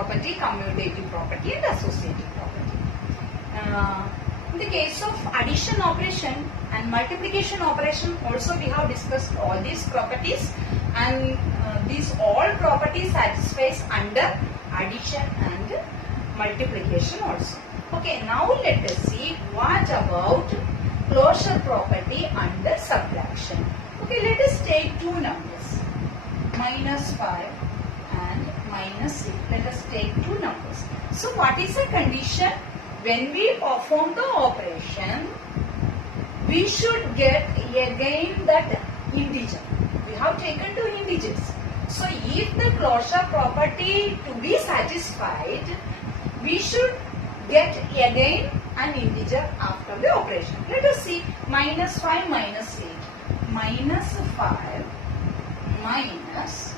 property, commutative property and associative property. In the case of addition operation and multiplication operation also we have discussed all these properties, and these all properties satisfies under addition and multiplication also. Okay, now let us see what about closure property under subtraction. Okay, let us take two numbers, minus 5 and minus 6. Let us take two numbers. So what is the condition? When we perform the operation, we should get again that integer. We have taken two integers. So if the closure property to be satisfied, we should get again an integer after the operation. Let us see minus 5 minus 8. Minus 5 minus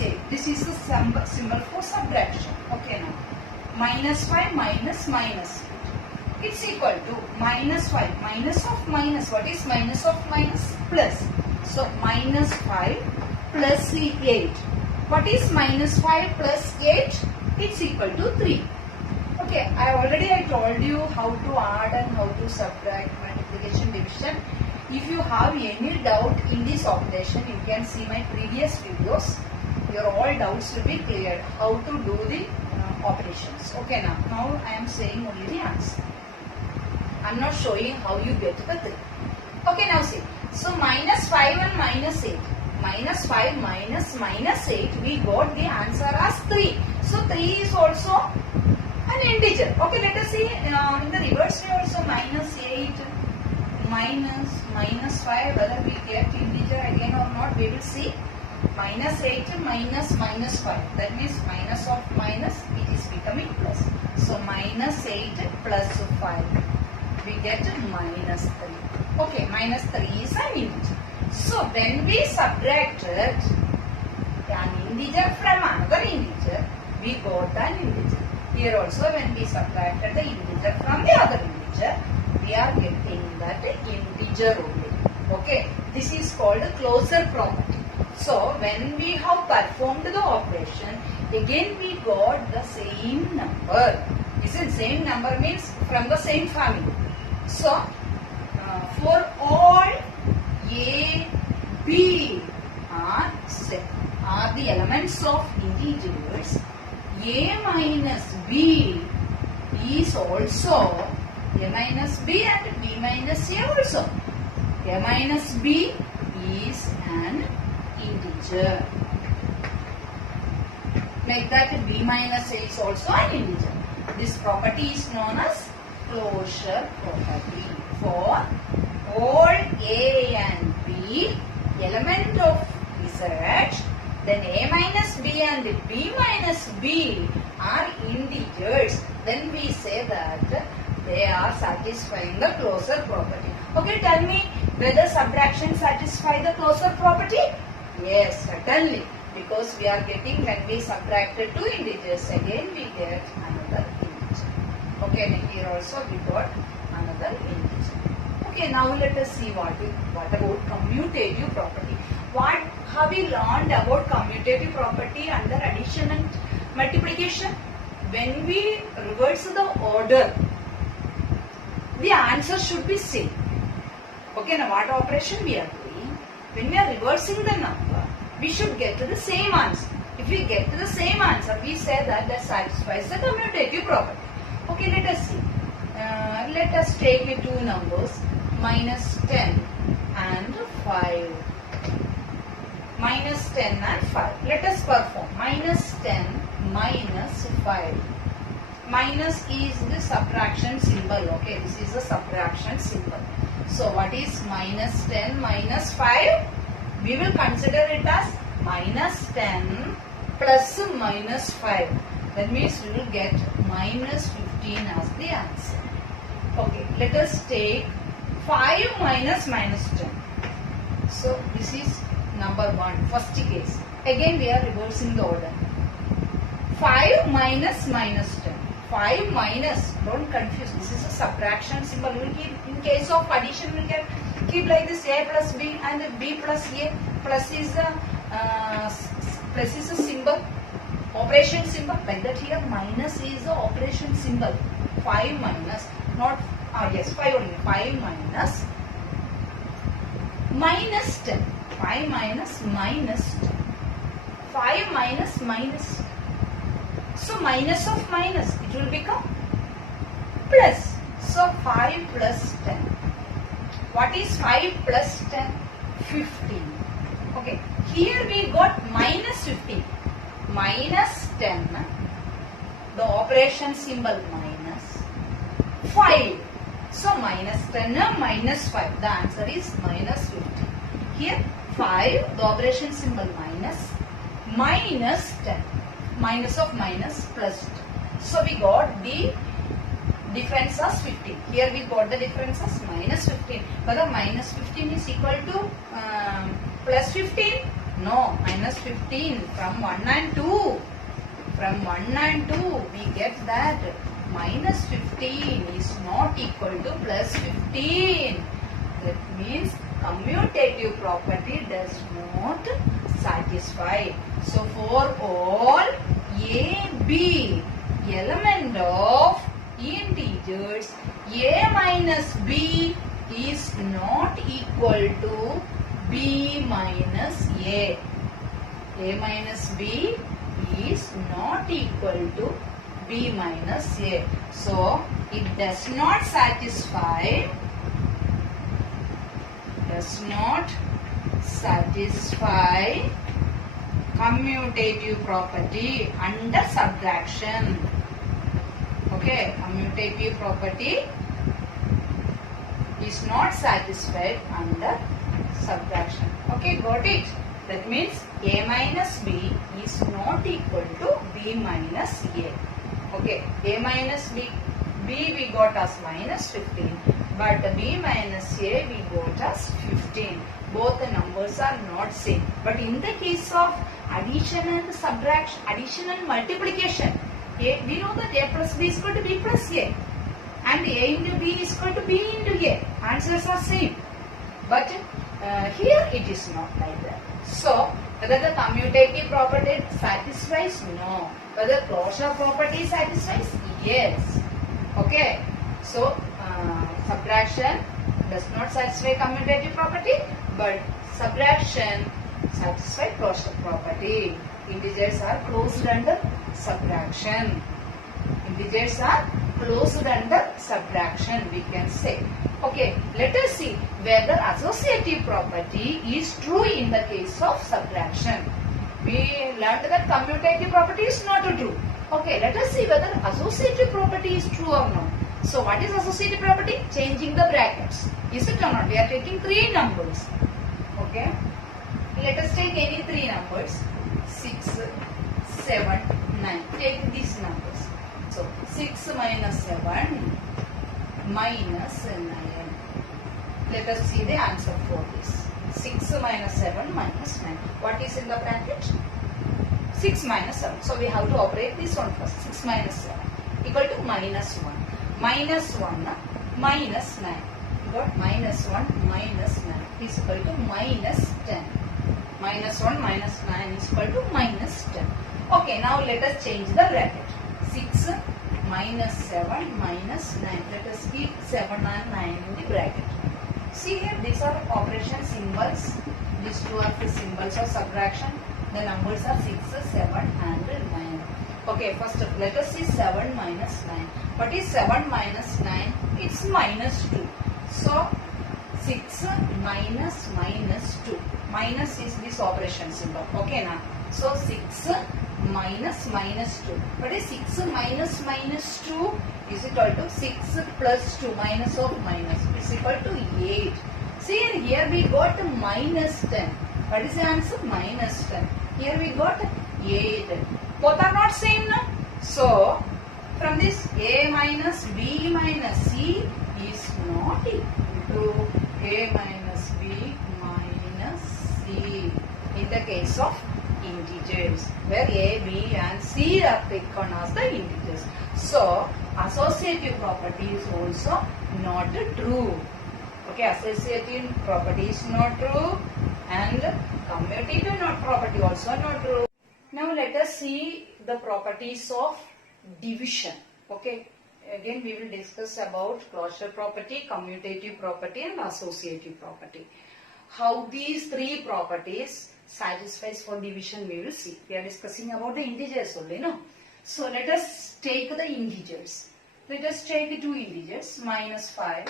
8. This is the symbol for subtraction. Okay, now minus 5 minus 8. It's equal to minus 5. Minus of minus. What is minus of minus? Plus. So minus 5 plus 8. What is minus 5 plus 8? It's equal to 3. Okay, I told you how to add and how to subtract, multiplication, division. If you have any doubt in this operation, you can see my previous videos. Your all doubts will be cleared. How to do the operations. Okay, now I am saying only the answer. I am not showing how you get the 3. Okay, now see. So minus 5 and minus 8. Minus 5 minus 8, we got the answer as 3. So 3 is also an integer. Okay, let us see in the reverse way also minus 8 minus 5, whether we get integer again or not, we will see. Minus 8 minus 5. That means minus of minus, it is becoming plus. So minus 8 plus 5. We get minus 3. Okay, minus 3 is an integer. So when we subtracted an integer from another integer, we got an integer. Here also when we subtracted the integer from the other integer, we are getting that integer only. Okay, this is called closure property. So when we have performed the operation, again we got the same number. Isn't same number means from the same family. So for all A, B are the elements of integers, A minus B is also A minus B and B minus A also. A minus B is an integer. Like that, B minus A is also an integer. This property is known as closure property. For all A and B, element of Z, then A minus B and B minus B are integers. Then we say that they are satisfying the closure property. Okay, tell me whether subtraction satisfy the closure property? Yes, certainly. Because we are getting, when we subtracted two integers, again we get another integer. Okay, and here also we got another integer. Okay, now let us see what about commutative property. What have we learned about commutative property under addition and multiplication? When we reverse the order, the answer should be same. Okay, now what operation we are doing? When we are reversing the number, we should get to the same answer. If we get to the same answer, we say that satisfies the commutative property. Okay, let us see. Let us take two numbers, minus 10 and 5. Minus 10 and 5. Let us perform. Minus 10 minus 5. Minus is the subtraction symbol. Okay, this is the subtraction symbol. So what is minus 10 minus 5? We will consider it as minus 10 plus minus 5. That means we will get minus 15 as the answer. Okay, let us take 5 minus 10. So this is number 1, first case. Again we are reversing the order. 5 minus 10. 5 minus, don't confuse, this is a subtraction symbol. We will keep, in case of addition, we can keep like this, A plus B and B plus A. Plus is a symbol. Operation symbol, like that here minus is the operation symbol. 5 minus, not, yes, 5 only. 5 minus minus 10. 5 minus minus 10. 5 minus minus. So minus of minus, it will become plus. So 5 plus 10. What is 5 plus 10? 15. Okay. Here we got minus 15. Minus 10. The operation symbol minus 5. So minus 10 minus 5. The answer is minus 15. Here 5. The operation symbol minus 10. Minus of minus plus 10. So we got the difference as 15. Here we got the difference as minus 15. Whether minus 15 is equal to plus 15? No, minus 15 from 1 and 2. From 1 and 2 we get that minus 15 is not equal to plus 15. That means commutative property does not satisfy. So for all A, B element of integers, A minus B is not equal to B minus A. A minus B is not equal to B minus A. So it does not satisfy commutative property under subtraction. Okay, commutative property is not satisfied under subtraction. Okay, got it? That means A minus B is not equal to B minus A. Okay, A minus B we got as minus 15, but B minus A we got as 15. Both the numbers are not same. But in the case of addition and subtraction, addition and multiplication, we know that A plus B is equal to B plus A. And A into B is equal to B into A. Answers are same. But here it is not like that. So, whether the commutative property satisfies? No. Whether closure property satisfies? Yes. Okay. So, subtraction does not satisfy commutative property, but subtraction satisfies closure property. Integers are closed under subtraction. Integers are closed under subtraction, we can say. Okay, let us see whether associative property is true in the case of subtraction. We learned that commutative property is not true. Okay, let us see whether associative property is true or not. So, what is associative property? Changing the brackets. Is it or not? We are taking 3 numbers. Okay, let us take any 3 numbers. 6, 7, 9. Take these numbers. So, 6 minus 7 minus 9. Let us see the answer for this. 6 minus 7 minus 9. What is in the bracket? 6 minus 7. So, we have to operate this one first. 6 minus 7 equal to minus 1. Minus 1 minus 9. We got minus 1 minus 9 is equal to minus 10. Minus 1 minus 9 is equal to minus 10. Okay, now let us change the bracket. 6 minus 7 minus 9. Let us keep 7 and 9 in the bracket. See here, these are operation symbols. These two are the symbols of subtraction. The numbers are 6, 7 and 9. Okay, first let us see 7 minus 9. What is 7 minus 9? It's minus 2. So, 6 minus minus 2. Minus is this operation symbol. Okay, now. So, 6 minus minus 2. What is 6 minus minus 2? Is equal to 6 plus 2 minus of minus is equal to 8. See here we got minus 10. What is the answer? Minus 10. Here we got 8. Both are not same now. So, from this A minus B minus C is not equal to A minus B minus C in the case of integers, where A, B and C are taken as the integers. So, associative property is also not true. Okay, associative property is not true and commutative property also not true. Now let us see the properties of division. Okay. Again, we will discuss about closure property, commutative property, and associative property. How these three properties satisfies for division, we will see. We are discussing about the integers only, no? So let us take the integers. Let us take two integers, -5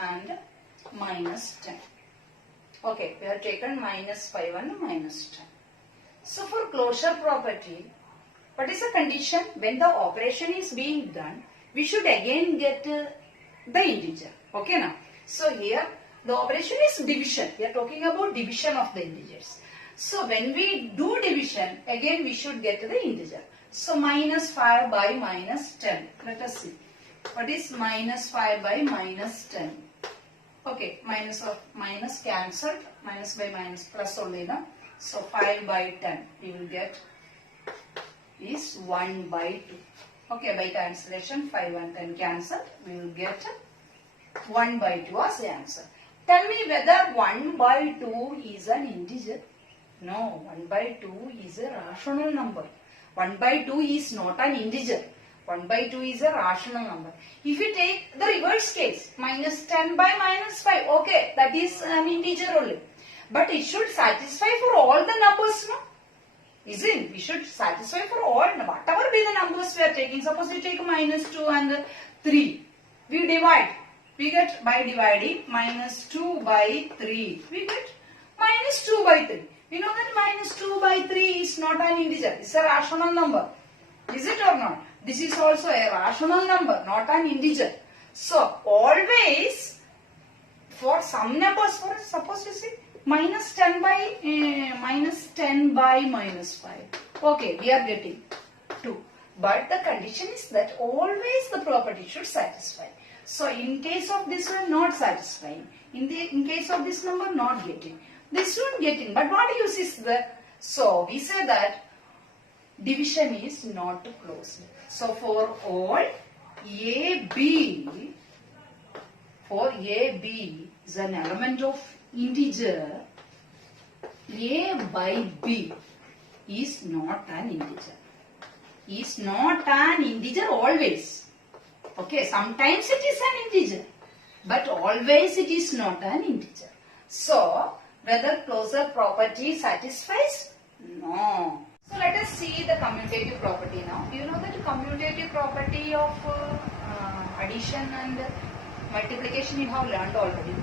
and -10. Okay, we have taken -5 and -10. So for closure property, what is the condition? When the operation is being done, we should again get the integer. Okay now. So here the operation is division. We are talking about division of the integers. So when we do division, again we should get the integer. So -5 by -10. Let us see. What is -5 by -10? Okay, minus cancelled. Minus by minus plus only now. So 5 by 10 we will get is 1 by 2. Okay, by cancellation 5 and 10 cancelled. We will get 1 by 2 as the answer. Tell me whether 1 by 2 is an integer. No, 1 by 2 is a rational number. 1 by 2 is not an integer. 1 by 2 is a rational number. If you take the reverse case, -10 by -5, okay, that is an integer only. But it should satisfy for all the numbers, no? Isn't it? We should satisfy for all, whatever be the numbers we are taking. Suppose we take -2 and 3. We divide. We get, by dividing, -2 by 3. We get -2 by 3. We know that -2 by 3 is not an integer. It's a rational number. Is it or not? This is also a rational number, not an integer. So, always, for some numbers, for suppose you see, -10 by -5. Okay, we are getting 2. But the condition is that always the property should satisfy. So in case of this one not satisfying, in case of this number not getting, this one getting. But what use is that? So we say that division is not closed. So for all AB is an element of integer, A by B is not an integer. Is not an integer always. Okay, sometimes it is an integer, but always it is not an integer. So, whether closure property satisfies? No. So, let us see the commutative property now. You know that commutative property of addition and multiplication you have learned already.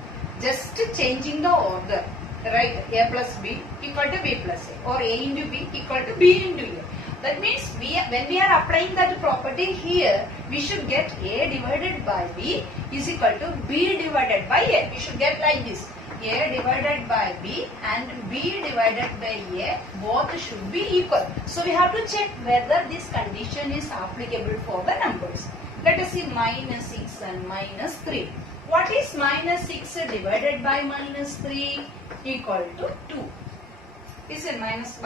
Just changing the order, right? A plus B equal to B plus A, or A into B equal to B into A. That means when we are applying that property here, we should get A divided by B is equal to B divided by A. We should get like this. A divided by B and B divided by A both should be equal. So we have to check whether this condition is applicable for the numbers. Let us see -6 and -3. What is -6 divided by -3 equal to 2? Is it minus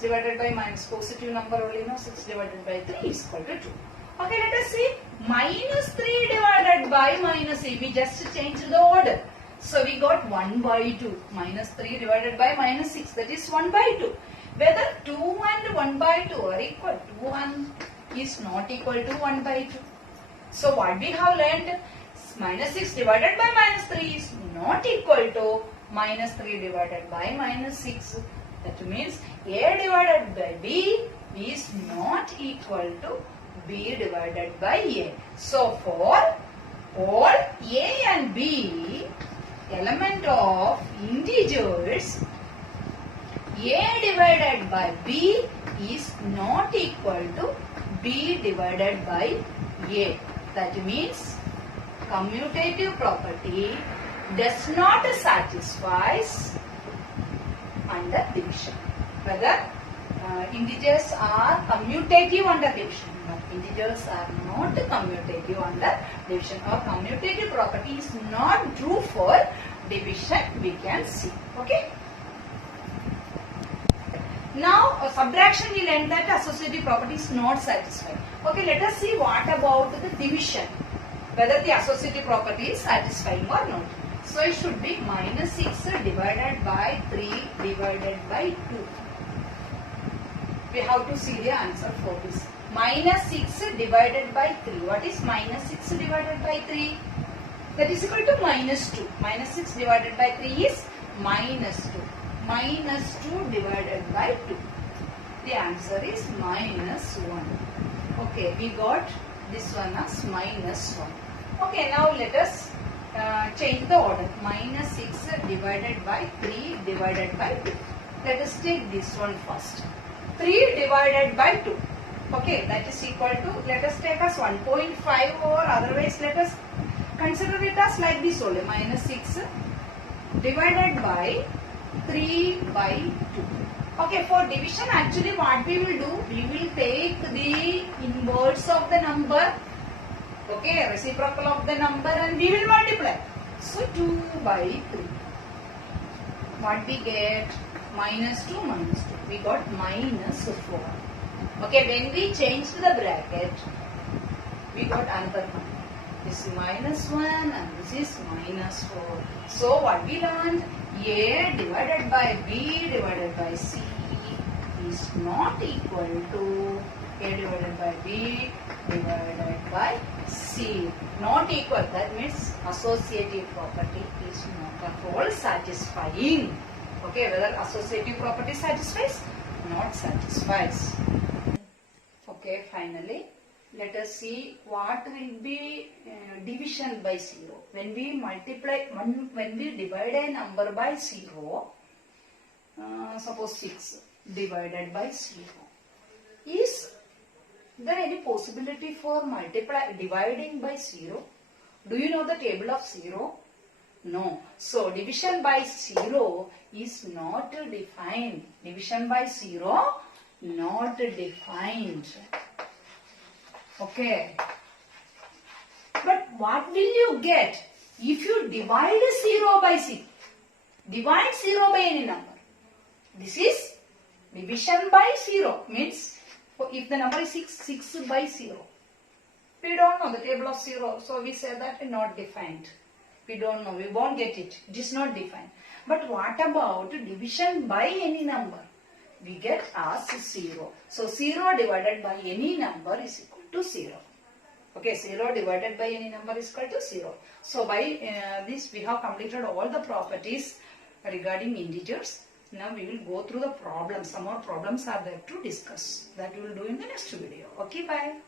divided by minus, positive number only, no? 6 divided by 3 is equal to 2. Okay, let us see. -3 divided by -3. We just changed the order. So we got 1 by 2. -3 divided by -6, that is 1 by 2. Whether 2 and 1 by 2 are equal, 2 and is not equal to 1 by 2. So what we have learned, -6 divided by -3 is not equal to -3 divided by -6. That means A divided by B is not equal to B divided by A. So for all A and B element of integers, A divided by B is not equal to B divided by A. That means commutative property does not satisfy under division. Whether integers are commutative under division. No, integers are not commutative under division, or commutative property is not true for division, we can see. Okay. Now subtraction, we learned that associative property is not satisfied. Okay, let us see what about the division, whether the associative property is satisfying or not. So it should be -6 divided by 3 divided by 2. we have to see the answer for this. Minus 6 divided by 3. What is minus 6 divided by 3? That is equal to minus 2. Minus 6 divided by 3 is minus 2. Minus 2 divided by 2. The answer is minus 1. Okay, we got this one as minus 1. Okay, now let us change the order. Minus 6 divided by 3 divided by 2. Let us take this one first. 3 divided by 2. Okay, that is equal to, let us take as 1.5, or otherwise let us consider it as like this only. Minus 6 divided by 3 by 2. Okay, for division actually what we will do, we will take the inverse of the number, okay, reciprocal of the number, and we will multiply. So 2 by 3. What we get? Minus 2 minus 2. We got minus 4. Okay, when we changed the bracket, we got another one. This is minus 1 and this is minus 4. So what we learned? A divided by B divided by C is not equal to A divided by B divided by C. Not equal. That means associative property is not at all satisfying. Okay, whether associative property satisfies? Not satisfies. Okay, finally, let us see what will be division by 0. When we multiply, when we divide a number by 0, suppose 6 divided by 0. Is there any possibility for dividing by 0? Do you know the table of 0? No. So, division by 0 is not defined. Division by 0 not defined. Okay. But what will you get if you divide 0 by 6? Divide 0 by any number. This is division by 0. Means if the number is 6 by 0. We don't know the table of 0. So we say that not defined. We don't know. We won't get it. It is not defined. But what about division by any number? We get as 0. So 0 divided by any number is equal to 0. Okay, 0 divided by any number is equal to 0. So by this we have completed all the properties regarding integers. Now we will go through the problems. Some more problems are there to discuss. That we will do in the next video. Okay, bye.